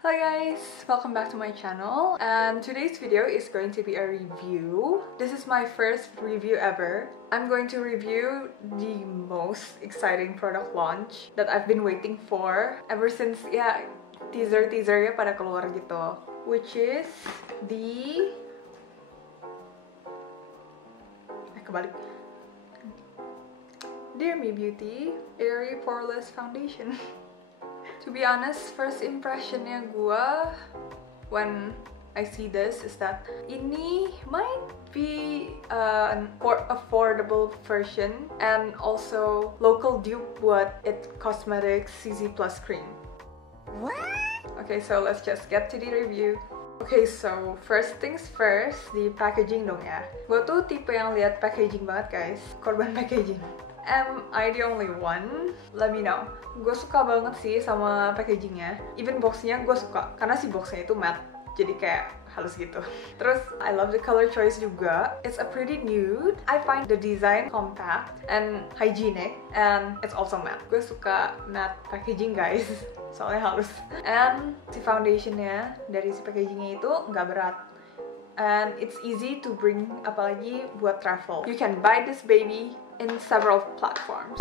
Hello guys, welcome back to my channel, and today's video is going to be a review. This is my first review ever. I'm going to review the most exciting product launch that I've been waiting for ever since teaser-teasernya pada keluar gitu, which is the Dear Me Beauty Airy Poreless Foundation. To be honest, first impressionnya gue when I see this is that ini might be an affordable version and also local dupe buat It Cosmetics CC Plus Cream. Okay, so let's just get to the review. Okay, so first things first, the packaging dong ya. Gue tuh tipe yang lihat packaging banget guys, korban packaging. Am I the only one? Let me know. Gue suka banget sih sama packagingnya. Even boxnya gue suka, karena si boxnya itu matte, jadi kayak halus gitu. Terus I love the color choice juga. It's a pretty nude. I find the design compact and hygienic, and it's also matte. Gue suka matte packaging guys, soalnya halus. And si foundationnya dari si packagingnya itu nggak berat. And it's easy to bring, apalagi buat travel. You can buy this baby in several platforms.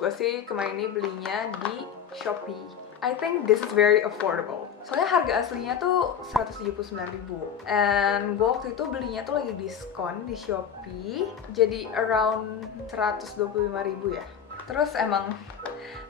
Gue sih kemarin ini belinya di Shopee. I think this is very affordable. Soalnya harga aslinya tuh 179.000. And gue waktu itu belinya tuh lagi diskon di Shopee. Jadi around 125.000 ya. Terus emang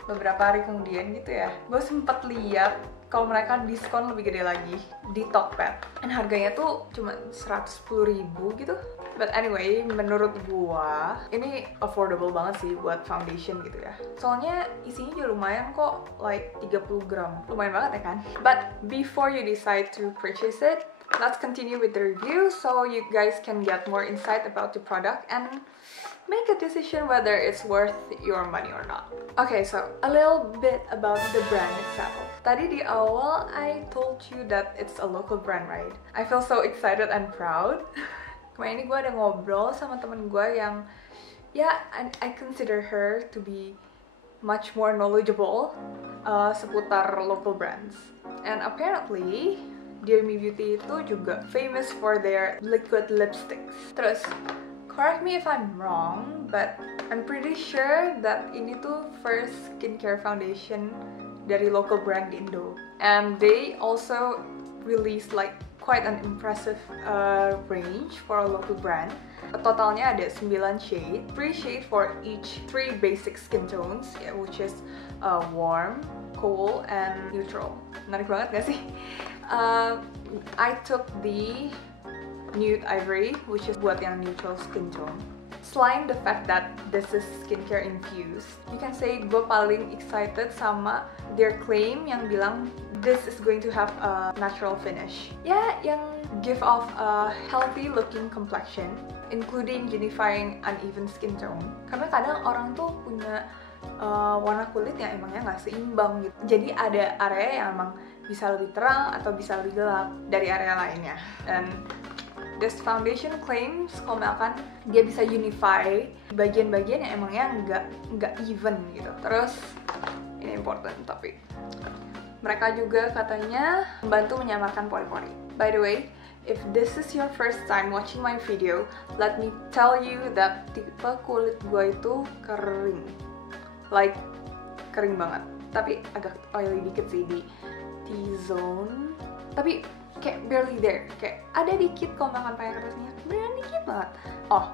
beberapa hari kemudian gitu ya, gue sempet lihat kalau mereka diskon lebih gede lagi di Tokped. And harganya tuh cuma 110.000 gitu. But anyway, menurut gua ini affordable banget sih buat foundation gitu ya. Soalnya isinya juga lumayan kok, like 30 gram. Lumayan banget ya kan? But before you decide to purchase it, let's continue with the review so you guys can get more insight about the product and make a decision whether it's worth your money or not. Okay, so a little bit about the brand itself. Tadi di awal I told you that it's a local brand, right? I feel so excited and proud. Kemarin ini gue ada ngobrol sama temen gue yang I consider her to be much more knowledgeable seputar local brands. And apparently Dear Me Beauty itu juga famous for their liquid lipsticks. Terus correct me if I'm wrong, but I'm pretty sure that ini tuh first skincare foundation dari local brand di Indo. And they also released like quite an impressive range for a local brand. Totalnya ada 9 shade, 3 shade for each 3 basic skin tones, which is warm, cool, and neutral. Menarik banget gak sih? I took the Nude Ivory, which is buat yang neutral skin tone. Selain the fact that this is skincare infused, you can say gue paling excited sama their claim yang bilang this is going to have a natural finish. Ya, yang give off a healthy looking complexion, including unifying uneven skin tone. Karena kadang orang tuh punya warna kulit yang emangnya nggak seimbang gitu. Jadi ada area yang emang bisa lebih terang atau bisa lebih gelap dari area lainnya. Dan this foundation claims kalau misalkan dia bisa unify bagian-bagian yang emangnya nggak even gitu. Terus ini important tapi mereka juga katanya membantu menyamarkan pori-pori. By the way, if this is your first time watching my video, let me tell you that tipe kulit gue itu kering, like kering banget. Tapi agak oily dikit sih di T-zone. Tapi kayak barely there, kayak ada dikit kalau makan pakai kertasnya, beneran dikit banget. Oh,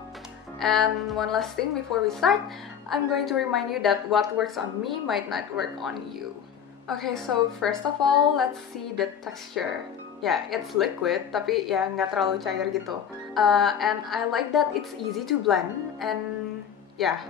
and one last thing before we start, I'm going to remind you that what works on me might not work on you. Okay, so first of all, let's see the texture. Yeah, it's liquid, tapi ya nggak terlalu cair gitu. And I like that it's easy to blend, and yeah,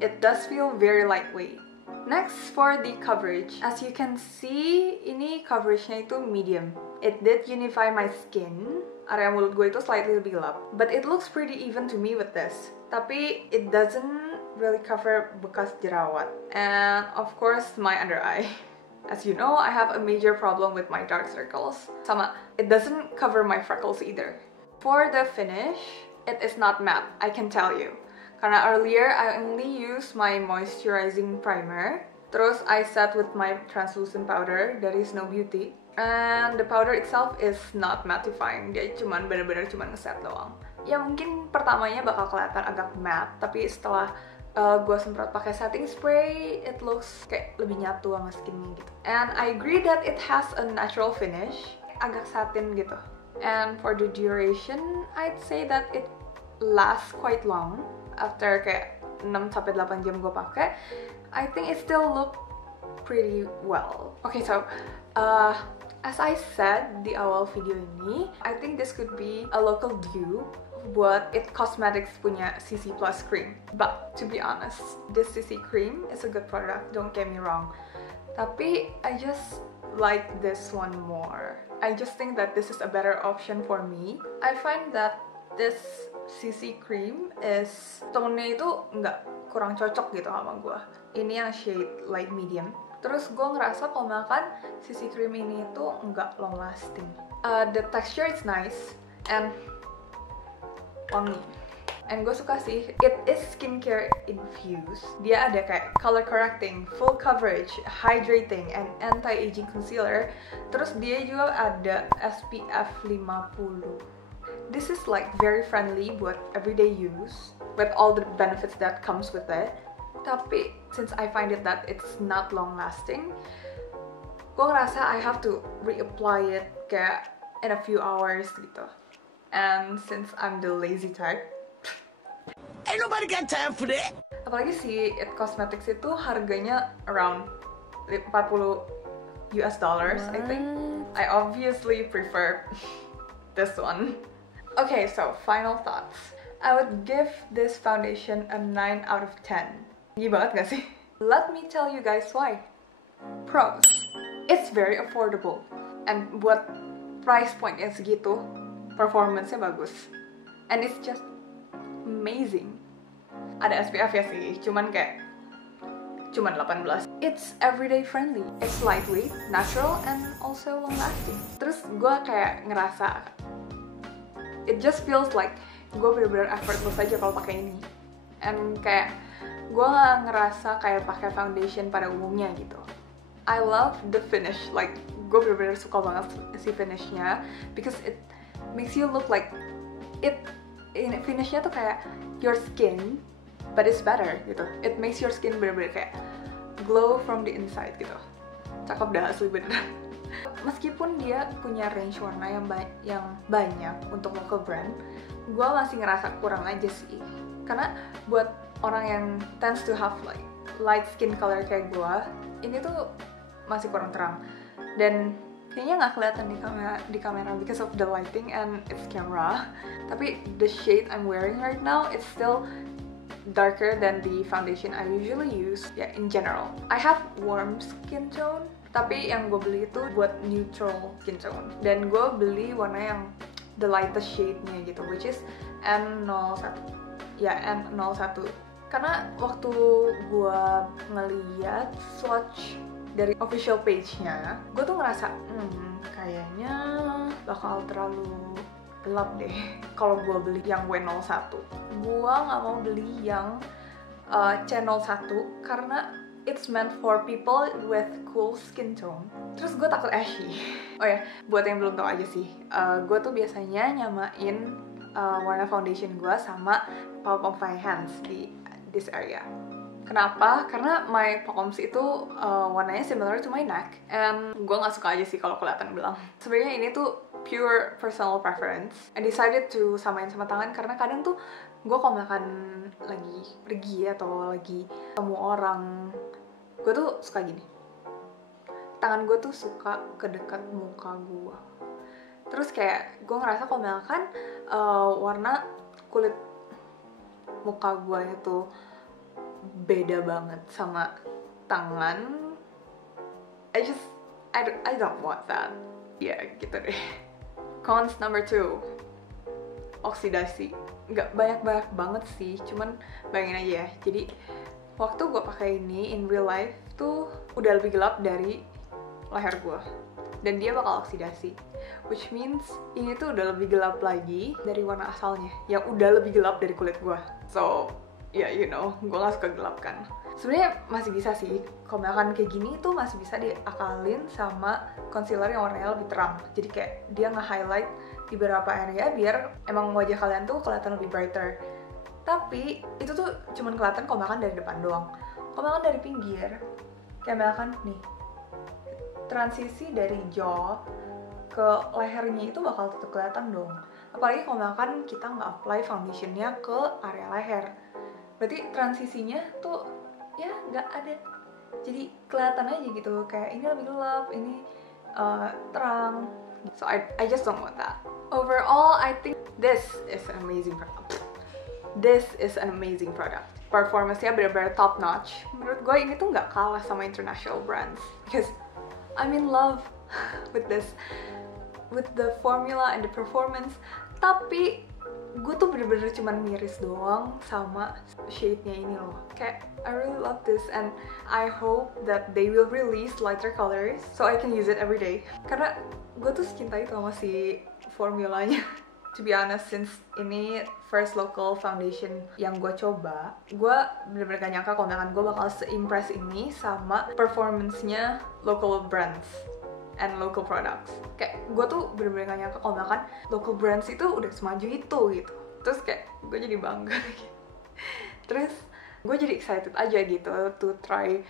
it does feel very lightweight. Next, for the coverage. As you can see, ini coveragenya itu medium. It did unify my skin. Area mulut gue itu slightly lebih gelap. But it looks pretty even to me with this. Tapi it doesn't really cover bekas jerawat. And of course, my under eye. As you know, I have a major problem with my dark circles. Sama, it doesn't cover my freckles either. For the finish, it is not matte, I can tell you. Karena earlier, I only used my moisturizing primer. Terus I set with my translucent powder dari Snow Beauty. And the powder itself is not mattifying. Dia cuman bener-bener cuman ngeset doang. Ya mungkin pertamanya bakal kelihatan agak matte, tapi setelah gue semprot pakai setting spray, it looks kayak lebih nyatu sama skinnya gitu. And I agree that it has a natural finish, agak satin gitu. And for the duration, I'd say that it lasts quite long. After kayak 6-8 jam gue pakai, I think it still look pretty well. Okay, so as I said di awal video ini, I think this could be a local dupe buat It Cosmetics punya CC Plus cream. But to be honest, this CC cream is a good product, don't get me wrong. Tapi I just like this one more. I just think that this is a better option for me. I find that this CC cream is tone-nya itu kurang cocok gitu sama gue. Ini yang shade light medium. Terus gue ngerasa kalau makan CC cream ini itu nggak long lasting. The texture is nice and wangi. And gue suka sih, it is skincare infused. Dia ada kayak color correcting, full coverage, hydrating, and anti-aging concealer. Terus dia juga ada SPF 50. This is like very friendly buat everyday use, with all the benefits that comes with it. Tapi since I find it that it's not long lasting, gue ngerasa I have to reapply it kayak in a few hours gitu. And since I'm the lazy type, ain't nobody got time for that. Apalagi si It Cosmetics itu harganya around 40 US dollars, I think. I obviously prefer this one. Okay, so final thoughts. I would give this foundation a 9 out of 10. Gini banget gak sih? Let me tell you guys why. Pros. It's very affordable. And buat price point yang segitu, performance-nya bagus. And it's just amazing. Ada SPF ya sih, cuman 18. It's everyday friendly. It's lightweight, natural, and also long lasting. Terus gue kayak ngerasa, it just feels like gue bener-bener effortless aja kalau pakai ini. And kayak gue gak ngerasa kayak pakai foundation pada umumnya gitu. I love the finish, like gue bener-bener suka banget si finishnya, because it makes you look like finishnya tuh kayak your skin, but it's better gitu. It makes your skin bener-bener kayak glow from the inside gitu. Cakep dah asli bener. Meskipun dia punya range warna yang banyak untuk local brand, gue masih ngerasa kurang aja sih. Karena buat orang yang tends to have like light skin color kayak gue, ini tuh masih kurang terang. Dan kayaknya nggak kelihatan di kamera because of the lighting and its camera. Tapi the shade I'm wearing right now, it's still darker than the foundation I usually use. Yeah, in general. I have warm skin tone, tapi yang gue beli itu buat neutral skin tone. Dan gue beli warna yang the lightest shade-nya gitu, which is N01. Ya, N01. Karena waktu gue ngeliat swatch dari official page-nya, gue tuh ngerasa kayaknya bakal terlalu gelap deh kalau gue beli yang W01. Gue nggak mau beli yang C01 karena it's meant for people with cool skin tone. Terus gue takut ashy. Oh ya, buat yang belum tahu aja sih, gue tuh biasanya nyamain warna foundation gue sama palm of my hands di this area. Kenapa? Karena my palms itu warnanya similar to my neck, and gue nggak suka aja sih kalau kelihatan belang. Sebenarnya ini tuh pure personal preference. I decided to samain sama tangan karena kadang tuh gue kalau makan lagi pergi atau lagi ketemu orang, gue tuh suka gini. Tangan gue tuh suka ke dekat muka gue. Terus kayak gue ngerasa kalau makan warna kulit muka gue itu beda banget sama tangan. I don't want that. Ya gitu deh. Cons number 2, oksidasi. Nggak banyak banget sih, cuman bayangin aja ya. Jadi waktu gue pakai ini in real life tuh udah lebih gelap dari leher gue, dan dia bakal oksidasi, which means ini tuh udah lebih gelap lagi dari warna asalnya yang udah lebih gelap dari kulit gue. So yeah, you know, gue gak suka gelap kan. Sebenarnya masih bisa sih, kalau misalkan kayak gini tuh masih bisa diakalin sama concealer yang warnanya lebih terang. Jadi kayak dia nge-highlight di beberapa area biar emang wajah kalian tuh kelihatan lebih brighter. Tapi itu tuh cuman kelihatan kalau misalkan dari depan doang. Kalau misalkan dari pinggir, kayak misalkan nih, transisi dari jaw ke lehernya itu bakal tetap kelihatan dong. Apalagi kalau misalkan kita nggak apply foundationnya ke area leher. Berarti transisinya tuh ya nggak ada. Jadi kelihatan aja gitu, kayak ini lebih gelap, ini terang. So I just don't want that. Overall, I think this is an amazing product. This is an amazing product. Performance-nya benar-benar top notch. Menurut gue ini tuh nggak kalah sama international brands. Because I'm in love with this, with the formula and the performance. Tapi gue tuh bener-bener cuman miris doang sama shade-nya ini loh. Kayak I really love this and I hope that they will release lighter colors so I can use it every day. Karena gue tuh cinta itu sama si formulanya. To be honest, since ini first local foundation yang gue coba, gue bener-bener gak nyangka kalau misalkan gue bakal se-impress ini sama performance-nya local brands and local products. Kayak gue tuh bener-bener gak nyangka kalau misalkan local brands itu udah semaju itu gitu. Terus kayak gue jadi bangga gitu. Terus gue jadi excited aja gitu to try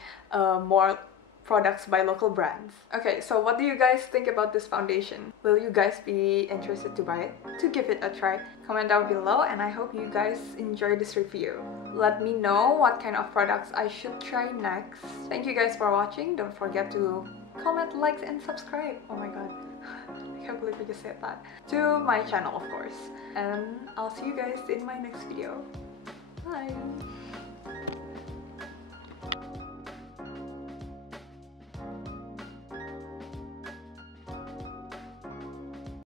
more products by local brands. Okay, so what do you guys think about this foundation? Will you guys be interested to buy it? To give it a try? Comment down below and I hope you guys enjoy this review. Let me know what kind of products I should try next. Thank you guys for watching. Don't forget to comment, like, and subscribe. Oh my god. I can't believe I just said that. To my channel, of course. And I'll see you guys in my next video. Bye!